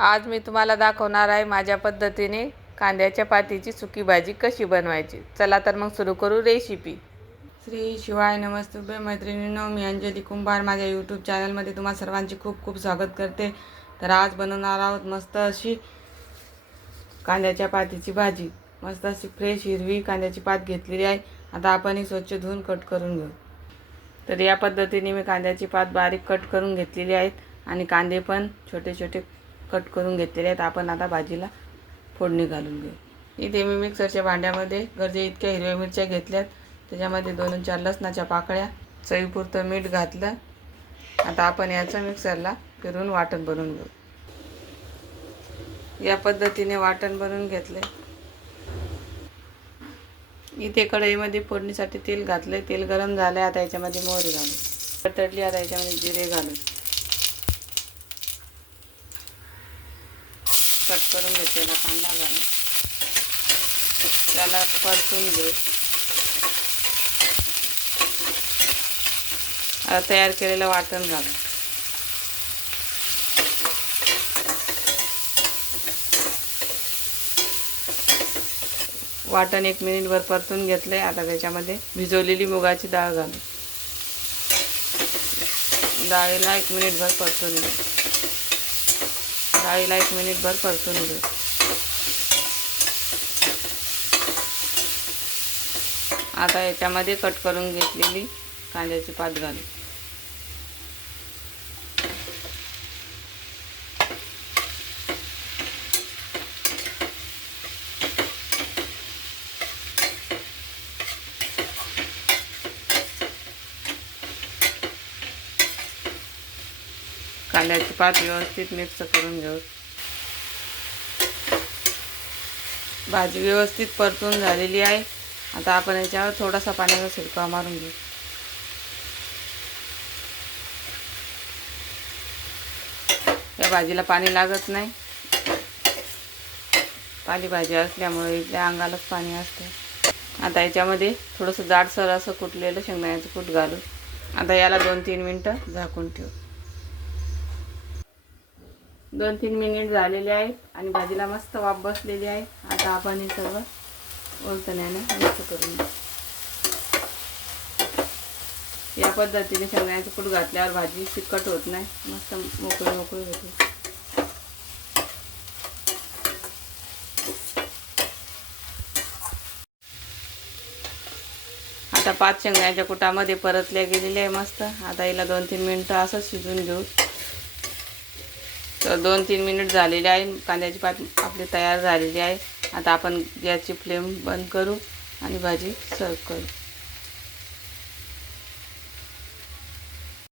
आज मी तुम्हाला दाखवणार आहे माझ्या पद्धतीने कांद्याच्या पातीची सुकी भाजी कशी बनवायची। चला तर मग सुरू करू रेसिपी। श्री शिवाय नमस्तुभ्य मैत्रिणींनो, मी अंजली कुंभार माझ्या यूट्यूब चॅनलमध्ये तुम्हा सर्वांचे खूप खूप स्वागत करते। तर आज बनवणार आहोत मस्त अशी कांद्याच्या पातीची भाजी। मस्त अशी फ्रेश हिरवी कांद्याची पात घेतलेली आहे। आता आपण ही स्वच्छ धुवून कट करून घेऊ। तर या पद्धतीने मी कांद्याची पात बारीक कट करून घेतलेली आहेत आणि कांदे पण छोटे छोटे कट करून घेतलेले आहेत। आपण आता भाजीला फोडणी घालून घेऊ। इथे मी मिक्सरच्या भांड्यामध्ये गरजे इतक्या हिरव्या मिरच्या घेतल्यात, त्याच्यामध्ये 2-4 लसणाच्या पाकळ्या, चवीपुरतं मीठ घातलं। आता आपण याचं मिक्सरला फिरून वाटण बनवून घेऊ। या पद्धतीने वाटण बनवून घेतले। इथे कढईमध्ये फोडणीसाठी तेल घातले। तेल गरम झाले, आता याच्यामध्ये मोहरी घालू। तडली, आता याच्यामध्ये जिरे घालू। कट करून घेतलेला कांदा घालू, त्याला परतून घेऊ। आता तयार केलेलं वाटण घालू। वाटण 1 मिनिटभर परतून घेतले। आता त्याच्यामध्ये भिजवलेली मुगाची डाळ घालू। डाळीला 1 मिनिटभर परतून घेऊ। डाळीला 1 मिनिटभर परतून घेऊ। आता याच्यामध्ये कट करून घेतलेली कांद्याची पात घालू। कांद्याची पात व्यवस्थित मिक्स करून घेऊ। भाजी व्यवस्थित परतून झालेली आहे। आता आपण याच्यावर थोडासा पाण्याचा शिरकावा मारून घेऊ। या भाजीला पाणी लागत नाही, पालेभाजी असल्यामुळे इथल्या अंगालाच पाणी असते। आता याच्यामध्ये थोडंसं जाडसर असं कुटलेलं शेंगदाण्याचं कूट घालू। आता याला 2-3 मिनिटं झाकून ठेवू। 2-3 मिनिट झालेले आहेत आणि भाजीला मस्त वाफ बसलेली आहे। आता आपण हे सर्व ओलसण्याने मिक्स करून घेऊ। या पद्धतीने शेंगदाण्याचं कूट घातल्यावर भाजी चिकट होत नाही, मस्त मोकळी मोकळी होते। आता 5 शेंगदाण्याच्या कुटामध्ये परतल्या गेलेल्या आहे मस्त। आता हिला 2-3 मिनिटं असं शिजून घेऊ। तर 2-3 मिनिट झालेले आहे। कांद्याची पात आपली तयार झालेली आहे। आता आपण गॅसची फ्लेम बंद करू आणि भाजी सर्व करू।